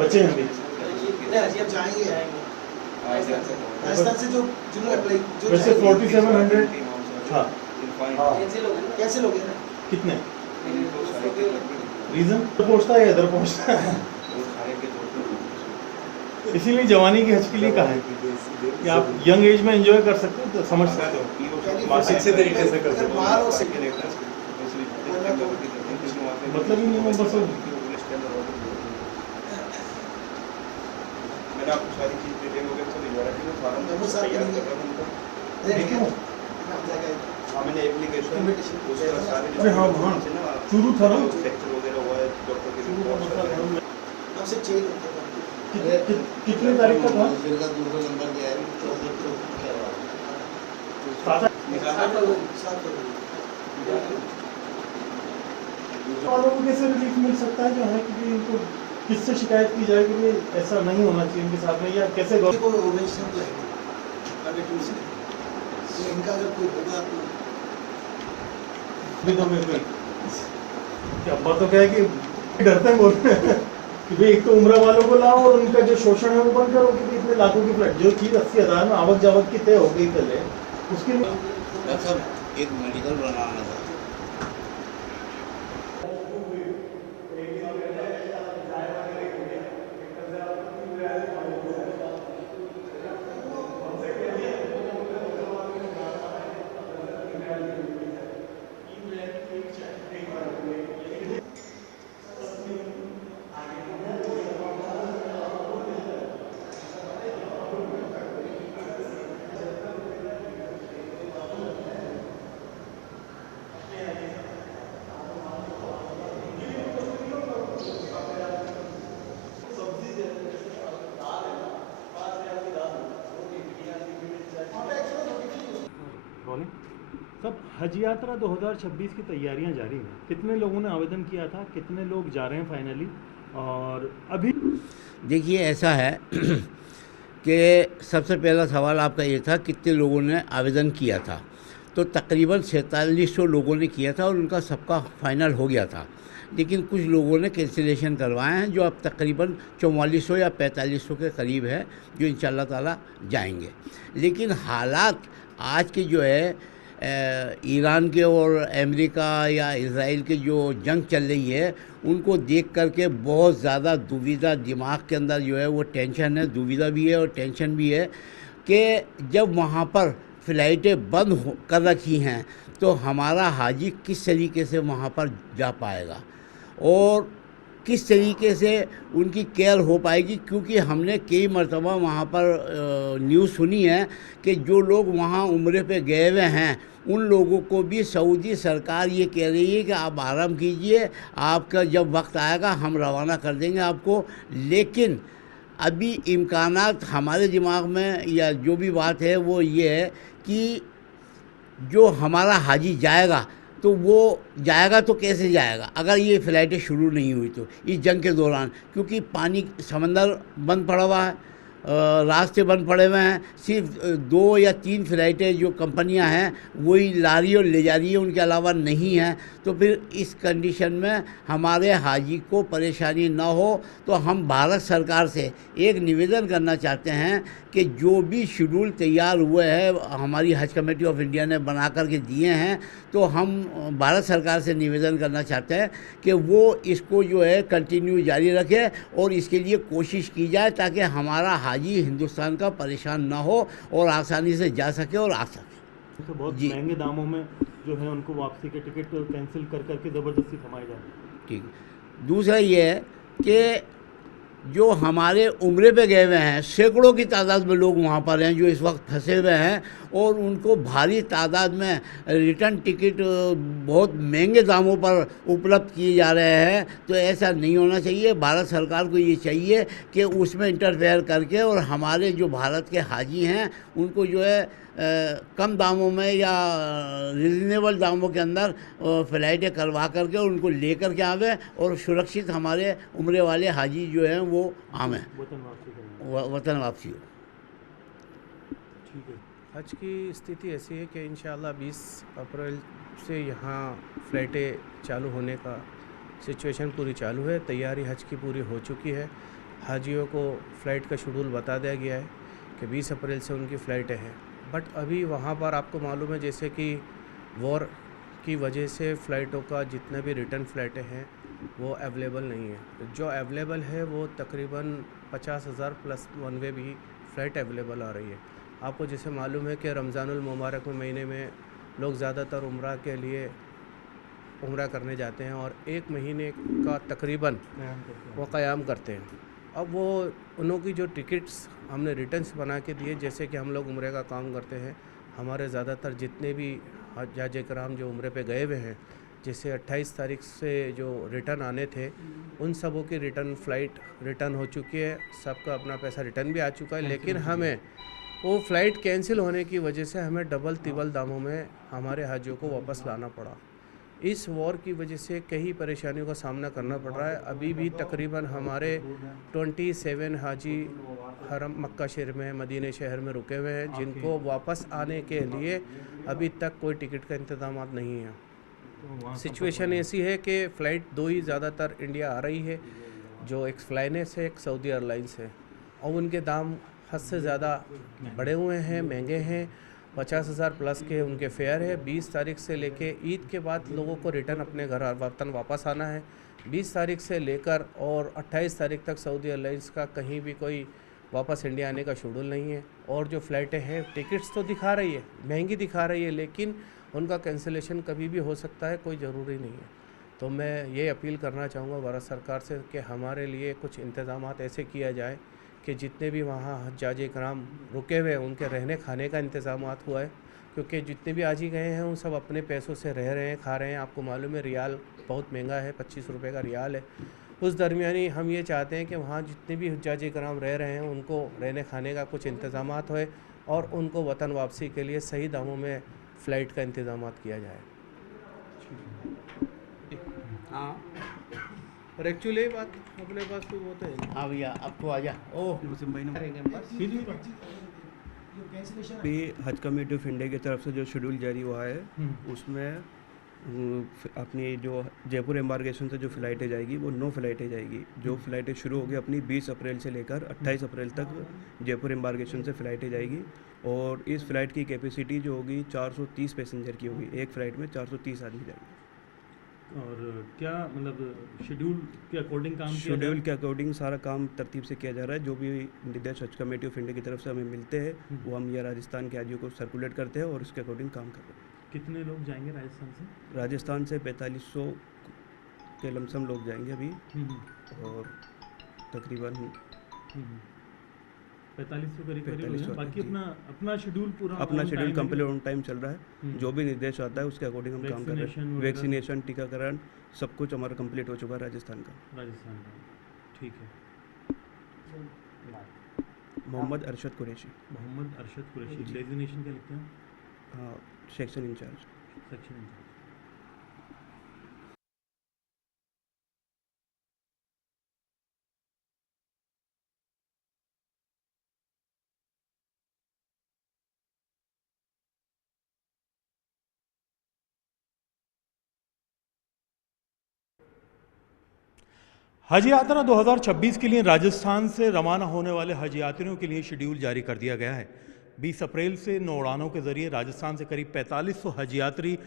बचे हैं अभी। अब जाएंगे राजस्थान से जो जिन्होंने अप्लाई जो वैसे 4700 था। कैंसिल हो गया ना। कितने रीजन पहुंचता है इधर पहुंचता है। इसीलिए जवानी की हज के लिए कहा है कि आप यंग एज में एंजॉय कर सकते हो, तो समझ सकते हो, मासिक से तरीके से कर सकते हो। मतलब ही नहीं है बस। मैंने आपको सारी चीज डिटेल वगैरह सब भिजवा रखी है, फार्म तैयार कर रहा हूं। हाँ मैंने एप्लीकेशन उसका सारे अरे हाँ हाँ शुरू था ना लेक्चर वगैरह हुआ है, डॉक्टर के रिपोर्ट हमसे चेक कितने तारीख का था? दूसरा नंबर क्या है? 7 वालों को कैसे रिलीफ मिल सकता है जो है, क्योंकि इनको किससे शिकायत की जाए कि ऐसा नहीं होना चाहिए इनके साथ में, या कैसे कोई ऑर्गेनाइजेशन तो है तो इनका अगर कोई होगा तो अभी तो मैं कोई अब्बा तो क्या है कि डरते हैं बोल रहे हैं कि भाई एक तो उम्र वालों को लाओ और उनका जो शोषण है वो बंद करो, क्योंकि इतने लाखों की फ्लैट जो चीज़ 80,000 में आवक जावक की तय हो गई पहले उसके लिए डॉक्टर साहब एक मेडिकल बनाना था। सब हज यात्रा 2026 की तैयारियां जारी हैं। कितने लोगों ने आवेदन किया था, कितने लोग जा रहे हैं फाइनली, और अभी देखिए ऐसा है कि सबसे पहला सवाल आपका ये था कितने लोगों ने आवेदन किया था, तो तकरीबन 4700 लोगों ने किया था और उनका सबका फाइनल हो गया था। लेकिन कुछ लोगों ने कैंसिलेशन करवाए हैं, जो अब तकरीबन 4400 या 4500 के करीब है, जो इंशाअल्लाह ताला जाएंगे। लेकिन हालात आज के जो है ईरान के और अमेरिका या इज़राइल के जो जंग चल रही है उनको देख करके बहुत ज़्यादा दुविधा दिमाग के अंदर जो है वो टेंशन है, दुविधा भी है और टेंशन भी है कि जब वहाँ पर फ़्लाइटें बंद कर रखी हैं तो हमारा हाजी किस तरीके से वहाँ पर जा पाएगा और किस तरीके से उनकी केयर हो पाएगी, क्योंकि हमने कई मरतबा वहाँ पर न्यूज़ सुनी है कि जो लोग वहाँ उम्रे पे गए हुए हैं उन लोगों को भी सऊदी सरकार ये कह रही है कि आप आराम कीजिए, आपका जब वक्त आएगा हम रवाना कर देंगे आपको। लेकिन अभी इम्कानात हमारे दिमाग में या जो भी बात है वो ये है कि जो हमारा हाजी जाएगा तो वो जाएगा तो कैसे जाएगा अगर ये फ़्लाइटें शुरू नहीं हुई तो इस जंग के दौरान, क्योंकि पानी समंदर बंद पड़ा हुआ है, रास्ते बंद पड़े हुए हैं, सिर्फ 2 या 3 फ़्लाइटें जो कंपनियां हैं वही ला रही और ले जा रही है, उनके अलावा नहीं है। तो फिर इस कंडीशन में हमारे हाजी को परेशानी ना हो तो हम भारत सरकार से एक निवेदन करना चाहते हैं कि जो भी शेड्यूल तैयार हुए हैं हमारी हज कमेटी ऑफ इंडिया ने बना कर के दिए हैं, तो हम भारत सरकार से निवेदन करना चाहते हैं कि वो इसको जो है कंटिन्यू जारी रखे और इसके लिए कोशिश की जाए ताकि हमारा हाजी हिंदुस्तान का परेशान ना हो और आसानी से जा सके और आ सके। तो बहुत महंगे दामों में जो है उनको वापसी के टिकट कैंसिल कर करके ज़बरदस्ती थमाए जा रहे हैं। ठीक, दूसरा ये है कि जो हमारे उम्रे पे गए हुए हैं सैकड़ों की तादाद में लोग वहाँ पर हैं जो इस वक्त फंसे हुए हैं और उनको भारी तादाद में रिटर्न टिकट बहुत महंगे दामों पर उपलब्ध किए जा रहे हैं। तो ऐसा नहीं होना चाहिए। भारत सरकार को ये चाहिए कि उसमें इंटरफेयर करके और हमारे जो भारत के हाजी हैं उनको जो है कम दामों में या रिजनेबल दामों के अंदर फ़्लाइटें करवा करके उनको लेकर के आवे और सुरक्षित हमारे उम्रे वाले हाजी जो हैं वो आवें, वतन वापसी हो। ठीक है। हज की स्थिति ऐसी है कि इंशाअल्लाह 20 अप्रैल से यहाँ फ़्लाइटें चालू होने का सिचुएशन पूरी चालू है। तैयारी हज की पूरी हो चुकी है। हाजियों को फ़्लाइट का शेड्यूल बता दिया गया है कि 20 अप्रैल से उनकी फ़्लाइटें हैं। बट अभी वहाँ पर आपको मालूम है जैसे कि वॉर की वजह से फ़्लाइटों का जितने भी रिटर्न फ़्लाइटें हैं वो अवेलेबल नहीं है। जो अवेलेबल है वो तकरीबन 50,000 प्लस वन वे भी फ़्लाइट अवेलेबल आ रही है। आपको जैसे मालूम है कि रमज़ानुल मुबारक में महीने में लोग ज़्यादातर उम्रा के लिए उम्रा करने जाते हैं और एक महीने का तकरीबन वो क़याम करते हैं। अब वो उन की जो टिकट्स हमने रिटर्न्स बना के दिए, जैसे कि हम लोग उम्रे का काम करते हैं, हमारे ज़्यादातर जितने भी हज्जाज इकराम जो उम्रे पे गए हुए हैं, जैसे 28 तारीख से जो रिटर्न आने थे उन सबों की रिटर्न फ़्लाइट रिटर्न हो चुकी है, सबका अपना पैसा रिटर्न भी आ चुका है। लेकिन हमें वो फ़्लाइट कैंसिल होने की वजह से हमें डबल तिबल दामों में हमारे हाजियों को वापस लाना पड़ा। इस वॉर की वजह से कई परेशानियों का सामना करना पड़ रहा है। अभी भी तकरीबन हमारे 27 हाजी हरम मक्का शहर में, मदीने शहर में रुके हुए हैं, जिनको वापस आने के लिए अभी तक कोई टिकट का इंतज़ाम नहीं है। सिचुएशन ऐसी है कि फ़्लाइट दो ही ज़्यादातर इंडिया आ रही है, जो एक फ्लाइनेस है, एक सऊदी एयरलाइंस है, और उनके दाम हद से ज़्यादा बढ़े हुए हैं, महंगे हैं। 50,000 प्लस के उनके फेयर है। 20 तारीख से लेके ईद के बाद लोगों को रिटर्न अपने घर वतन वापस आना है। 20 तारीख से लेकर और 28 तारीख तक सऊदी एयरलाइंस का कहीं भी कोई वापस इंडिया आने का शेड्यूल नहीं है। और जो फ़्लाइटें हैं टिकट्स तो दिखा रही है, महंगी दिखा रही है, लेकिन उनका कैंसिलेशन कभी भी हो सकता है, कोई ज़रूरी नहीं है। तो मैं ये अपील करना चाहूँगा भारत सरकार से कि हमारे लिए कुछ इंतज़ाम ऐसे किया जाए कि जितने भी वहाँ हज्जाज इकराम रुके हुए हैं उनके रहने खाने का इंतज़ाम हुआ है, क्योंकि जितने भी हाजी गए हैं उन सब अपने पैसों से रह रहे हैं, खा रहे हैं। आपको मालूम है रियाल बहुत महंगा है, 25 रुपये का रियाल है। उस दरमियानी हम ये चाहते हैं कि वहाँ जितने भी हज्जाज इकराम रह रहे हैं उनको रहने खाने का कुछ इंतज़ाम होए और उनको वतन वापसी के लिए सही दामों में फ़्लाइट का इंतज़ाम किया जाए। हाँ और एक्चुअली बात अपने पास तो वो तो है। हाँ भैया, अब तो आ जा। ओह भी हज कमेटी ऑफ इंडिया की तरफ से जो शेड्यूल जारी हुआ है उसमें अपनी जो जयपुर एम्बार्गेशन से जो फ़्लाइटें जाएगी वो 9 फ़्लाइटें जाएगी। जो फ़्लाइटें शुरू होगी अपनी 20 अप्रैल से लेकर 28 अप्रैल तक जयपुर एम्बार्गेशन से फ़्लाइटें जाएगी। और इस फ़्लाइट की कैपेसिटी जो होगी 430 पैसेंजर की होगी। एक फ़्लाइट में 430 आदमी जाएंगे। और क्या मतलब शेड्यूल के अकॉर्डिंग काम किया शेड्यूल के अकॉर्डिंग सारा काम तरतीब से किया जा रहा है। जो भी निर्देश हज कमेटी ऑफ इंडिया की तरफ से हमें मिलते हैं वो हम ये राजस्थान के हाजियों को सर्कुलेट करते हैं और उसके अकॉर्डिंग काम कर रहे हैं। कितने लोग जाएंगे राजस्थान से? राजस्थान से 4500 के लमसम लोग जाएंगे अभी, और तकरीबन 4500 करीब करीब 4500 है। बाकी जी। अपना शेड्यूल पूरा अपना on schedule time complete on time चल रहा हम्म। है। जो भी निर्देश आता है उसके अकॉर्डिंग हम काम कर रहे Vaccination हैं। वगैरह। वैक्सीनेशन, टीकाकरण सब कुछ हमारा कंप्लीट हो चुका है राजस्थान का। राजस्थान का, ठीक है। मोहम्मद अरशद कुरैशी, मोहम्मद अरशद कुरैशी, डेजिग्नेशन क्या लिखते हैं? हाँ, सेक्शन इंचार्ज। Section incharge. हज यात्रा 2026 के लिए राजस्थान से रवाना होने वाले हज यात्रियों के लिए शेड्यूल जारी कर दिया गया है। 20 अप्रैल से 9 उड़ानों के जरिए राजस्थान से करीब 4500 हज यात्री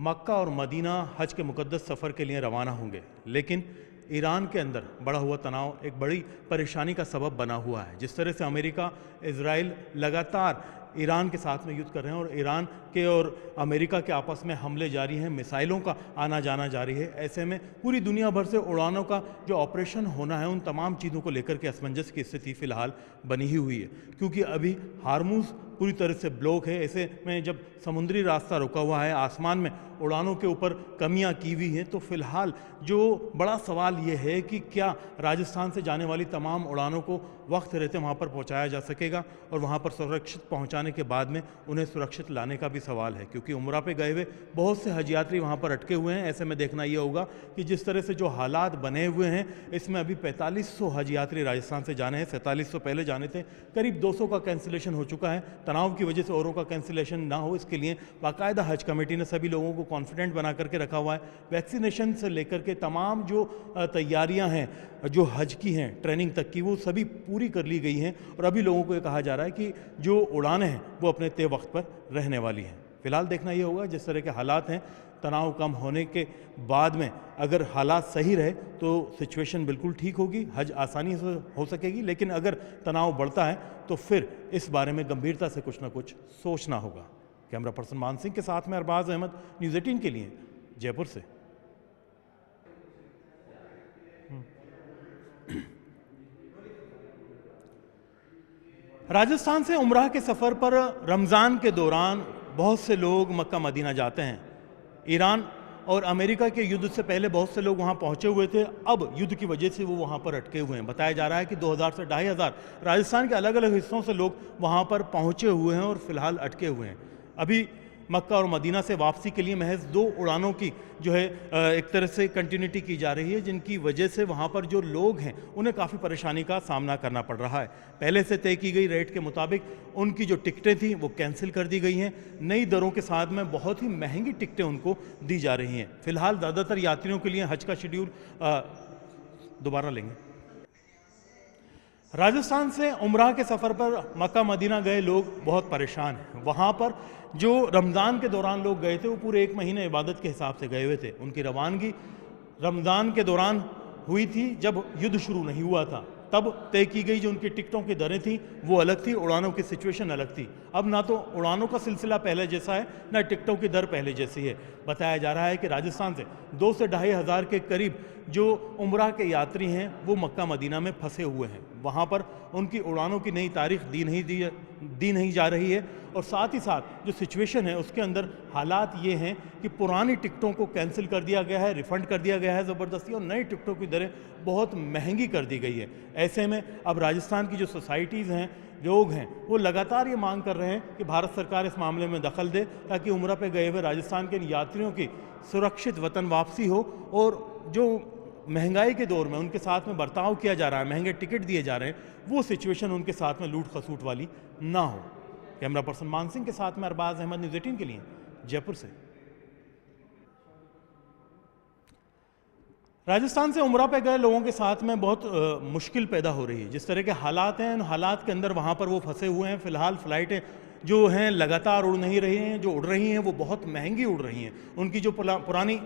मक्का और मदीना हज के मुकद्दस सफ़र के लिए रवाना होंगे। लेकिन ईरान के अंदर बढ़ा हुआ तनाव एक बड़ी परेशानी का सबब बना हुआ है। जिस तरह से अमेरिका, इजराइल लगातार ईरान के साथ में युद्ध कर रहे हैं और ईरान के और अमेरिका के आपस में हमले जारी हैं, मिसाइलों का आना जाना जारी है। ऐसे में पूरी दुनिया भर से उड़ानों का जो ऑपरेशन होना है उन तमाम चीज़ों को लेकर के असमंजस की स्थिति फ़िलहाल बनी ही हुई है, क्योंकि अभी हार्मूज पूरी तरह से ब्लॉक है। ऐसे में जब समुद्री रास्ता रुका हुआ है, आसमान में उड़ानों के ऊपर कमियां की हुई हैं, तो फिलहाल जो बड़ा सवाल ये है कि क्या राजस्थान से जाने वाली तमाम उड़ानों को वक्त रहते वहाँ पर पहुँचाया जा सकेगा और वहाँ पर सुरक्षित पहुँचाने के बाद में उन्हें सुरक्षित लाने का भी सवाल है, क्योंकि उम्रा पे गए हुए बहुत से हज यात्री वहाँ पर अटके हुए हैं। ऐसे में देखना ये होगा कि जिस तरह से जो हालात बने हुए हैं, इसमें अभी 4500 हज यात्री राजस्थान से जाने हैं। 4700 पहले जाने थे, करीब 200 का कैंसिलेशन हो चुका है। तनाव की वजह से औरों का कैंसिलेशन ना हो, इसके लिए बाकायदा हज कमेटी ने सभी लोगों को कॉन्फिडेंट बना करके रखा हुआ है। वैक्सीनेशन से लेकर के तमाम जो तैयारियां हैं जो हज की हैं ट्रेनिंग तक की, वो सभी पूरी कर ली गई हैं और अभी लोगों को ये कहा जा रहा है कि जो उड़ानें हैं वो अपने तय वक्त पर रहने वाली हैं। फिलहाल देखना ये होगा जिस तरह के हालात हैं, तनाव कम होने के बाद में अगर हालात सही रहे तो सिचुएशन बिल्कुल ठीक होगी, हज आसानी से हो सकेगी। लेकिन अगर तनाव बढ़ता है तो फिर इस बारे में गंभीरता से कुछ ना कुछ सोचना होगा। कैमरा पर्सन मान सिंह के साथ में अरबाज अहमद, न्यूज़ 18 के लिए जयपुर से। राजस्थान से उम्राह के सफ़र पर रमज़ान के दौरान बहुत से लोग मक्का मदीना जाते हैं। ईरान और अमेरिका के युद्ध से पहले बहुत से लोग वहां पहुंचे हुए थे, अब युद्ध की वजह से वो वहां पर अटके हुए हैं। बताया जा रहा है कि 2000 से 2500 राजस्थान के अलग अलग हिस्सों से लोग वहां पर पहुंचे हुए हैं और फिलहाल अटके हुए हैं। अभी मक्का और मदीना से वापसी के लिए महज 2 उड़ानों की जो है एक तरह से कंटिन्यूटी की जा रही है, जिनकी वजह से वहाँ पर जो लोग हैं उन्हें काफ़ी परेशानी का सामना करना पड़ रहा है। पहले से तय की गई रेट के मुताबिक उनकी जो टिकटें थी वो कैंसिल कर दी गई हैं। नई दरों के साथ में बहुत ही महंगी टिकटें उनको दी जा रही हैं। फिलहाल ज़्यादातर यात्रियों के लिए हज का शेड्यूल दोबारा लेंगे। राजस्थान से उम्राह के सफ़र पर मक्का मदीना गए लोग बहुत परेशान हैं। वहाँ पर जो रमज़ान के दौरान लोग गए थे वो पूरे 1 महीने इबादत के हिसाब से गए हुए थे। उनकी रवानगी रमज़ान के दौरान हुई थी जब युद्ध शुरू नहीं हुआ था, तब तय की गई जो उनकी टिकटों की दरें थी वो अलग थी, उड़ानों की सिचुएशन अलग थी। अब ना तो उड़ानों का सिलसिला पहले जैसा है, ना टिकटों की दर पहले जैसी है। बताया जा रहा है कि राजस्थान से 2 से 2500 के करीब जो उम्राह के यात्री हैं वो मक्का मदीना में फंसे हुए हैं। वहाँ पर उनकी उड़ानों की नई तारीख दी नहीं जा रही है और साथ ही साथ जो सिचुएशन है उसके अंदर हालात ये हैं कि पुरानी टिकटों को कैंसिल कर दिया गया है, रिफ़ंड कर दिया गया है ज़बरदस्ती, और नई टिकटों की दरें बहुत महंगी कर दी गई है। ऐसे में अब राजस्थान की जो सोसाइटीज़ हैं, लोग हैं, वो लगातार ये मांग कर रहे हैं कि भारत सरकार इस मामले में दखल दे ताकि उम्रा पे गए हुए राजस्थान के यात्रियों की सुरक्षित वतन वापसी हो और जो महंगाई के दौर में उनके साथ में बर्ताव किया जा रहा है, महंगे टिकट दिए जा रहे हैं, वो सिचुएशन उनके साथ में लूट खसूट वाली ना हो। कैमरा पर्सन मान सिंह के साथ में अरबाज अहमद, न्यूज़ 18 के लिए जयपुर से। राजस्थान से उम्रा पे गए लोगों के साथ में बहुत मुश्किल पैदा हो रही है। जिस तरह के हालात हैं, उन हालात के अंदर वहाँ पर वो फंसे हुए हैं। फ़िलहाल फ़्लाइटें जो हैं लगातार उड़ नहीं रही हैं, जो उड़ रही हैं वो बहुत महंगी उड़ रही हैं। उनकी जो पुरानी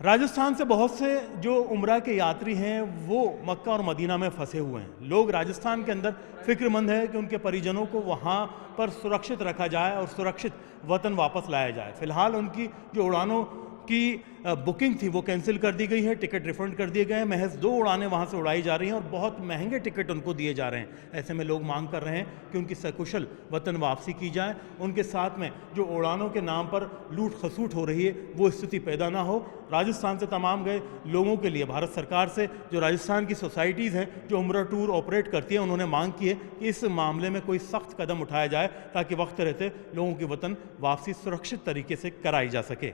राजस्थान से बहुत से जो उम्रा के यात्री हैं वो मक्का और मदीना में फंसे हुए हैं। लोग राजस्थान के अंदर फिक्रमंद है कि उनके परिजनों को वहाँ पर सुरक्षित रखा जाए और सुरक्षित वतन वापस लाया जाए। फिलहाल उनकी जो उड़ानों की बुकिंग थी वो कैंसिल कर दी गई है, टिकट रिफंड कर दिए गए हैं। महज 2 उड़ानें वहाँ से उड़ाई जा रही हैं और बहुत महंगे टिकट उनको दिए जा रहे हैं। ऐसे में लोग मांग कर रहे हैं कि उनकी सकुशल वतन वापसी की जाए, उनके साथ में जो उड़ानों के नाम पर लूट खसूट हो रही है वो स्थिति पैदा ना हो। राजस्थान से तमाम गए लोगों के लिए भारत सरकार से जो राजस्थान की सोसाइटीज़ हैं जो उम्रा टूर ऑपरेट करती हैं, उन्होंने मांग की है कि इस मामले में कोई सख्त कदम उठाया जाए ताकि वक्त रहते लोगों की वतन वापसी सुरक्षित तरीके से कराई जा सके।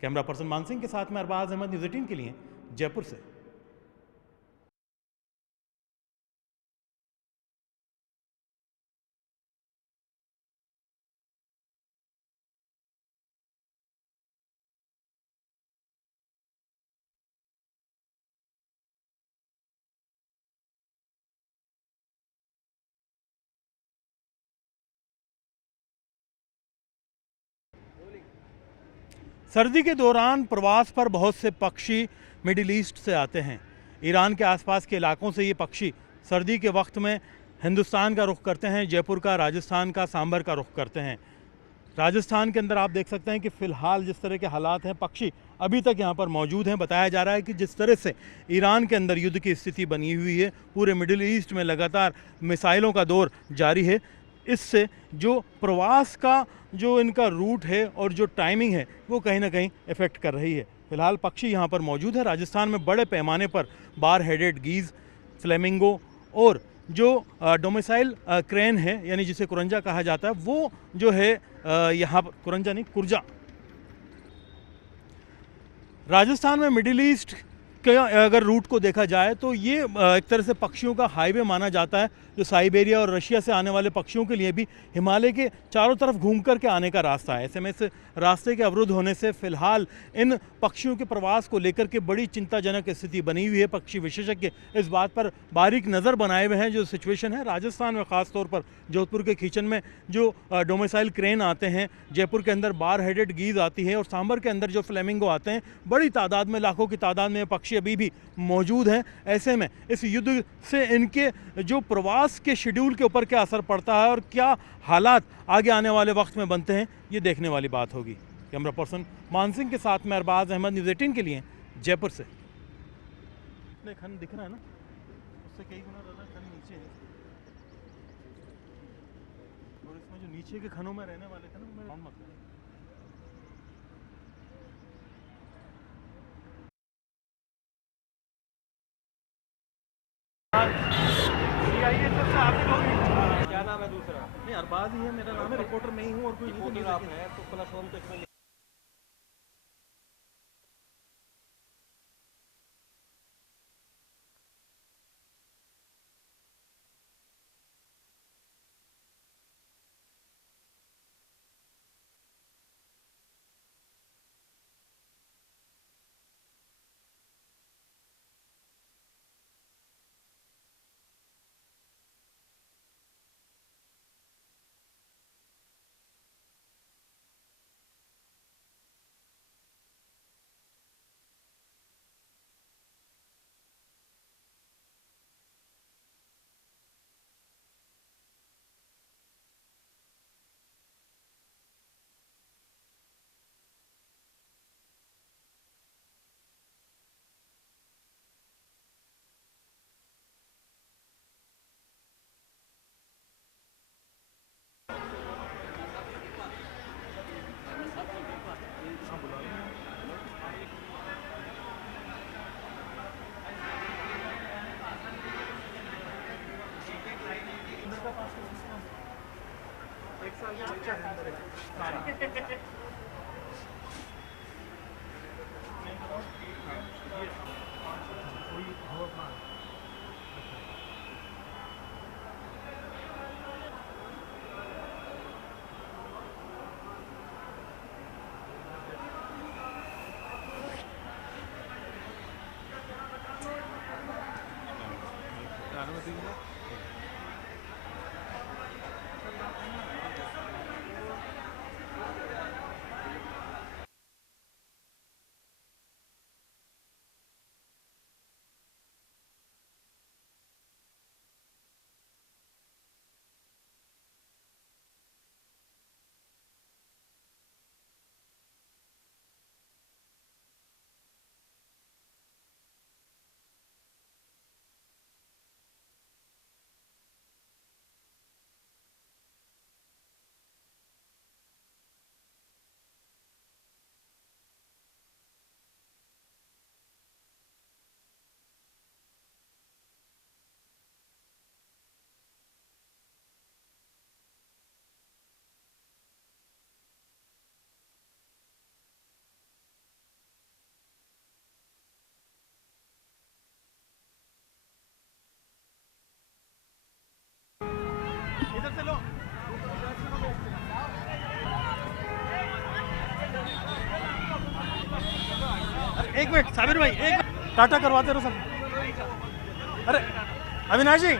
कैमरा पर्सन मान सिंह के साथ में अरबाज अहमद, न्यूज़ 18 के लिए जयपुर से। सर्दी के दौरान प्रवास पर बहुत से पक्षी मिडिल ईस्ट से आते हैं। ईरान के आसपास के इलाकों से ये पक्षी सर्दी के वक्त में हिंदुस्तान का रुख करते हैं, जयपुर का, राजस्थान का, सांबर का रुख करते हैं। राजस्थान के अंदर आप देख सकते हैं कि फ़िलहाल जिस तरह के हालात हैं, पक्षी अभी तक यहाँ पर मौजूद हैं। बताया जा रहा है कि जिस तरह से ईरान के अंदर युद्ध की स्थिति बनी हुई है, पूरे मिडिल ईस्ट में लगातार मिसाइलों का दौर जारी है। इससे जो प्रवास का जो इनका रूट है और जो टाइमिंग है वो कहीं ना कहीं इफ़ेक्ट कर रही है। फ़िलहाल पक्षी यहाँ पर मौजूद है। राजस्थान में बड़े पैमाने पर बार हेडेड गीज़, फ्लेमिंगो और जो डोमिसाइल क्रेन है यानी जिसे कुरंजा कहा जाता है, वो जो है यहाँ पर कुरंजा नहीं, कुर्जा। राजस्थान में मिडिल ईस्ट के अगर रूट को देखा जाए तो ये एक तरह से पक्षियों का हाईवे माना जाता है, जो साइबेरिया और रशिया से आने वाले पक्षियों के लिए भी हिमालय के चारों तरफ घूम कर के आने का रास्ता है। ऐसे में इस रास्ते के अवरुद्ध होने से फिलहाल इन पक्षियों के प्रवास को लेकर के बड़ी चिंताजनक स्थिति बनी हुई है। पक्षी विशेषज्ञ इस बात पर बारीक नज़र बनाए हुए हैं। जो सिचुएशन है राजस्थान में, ख़ास तौर पर जोधपुर के किचन में जो डोमिसाइल क्रेन आते हैं, जयपुर के अंदर बार हेडेड गीज आती है और सांबर के अंदर जो फ्लेमिंगो आते हैं, बड़ी तादाद में, लाखों की तादाद में पक्षी अभी भी मौजूद हैं। ऐसे में इस युद्ध से इनके जो प्रवास के शेड्यूल के ऊपर क्या असर पड़ता है और क्या हालात आगे आने वाले वक्त में बनते हैं, ये देखने वाली बात होगी। कैमरा पर्सन मान सिंह के साथ मैं अरबाज अहमद, न्यूज़ 18 के लिए जयपुर से। खन दिख रहा है ना, उससे कई गुना ज़्यादा खन नीचे है और इसमें जो नीचे के खनों में रहने वाले थे ना, वो मत है। क्या नाम है दूसरा? नहीं, अरबाज ही है मेरा नाम है, रिपोर्टर मैं ही हूँ और कोई रिपोर्टर आप है तो प्लस वन तक में। एक मिनट साबिर भाई, एक टाटा करवाते रहो सब। अरे अविनाश जी,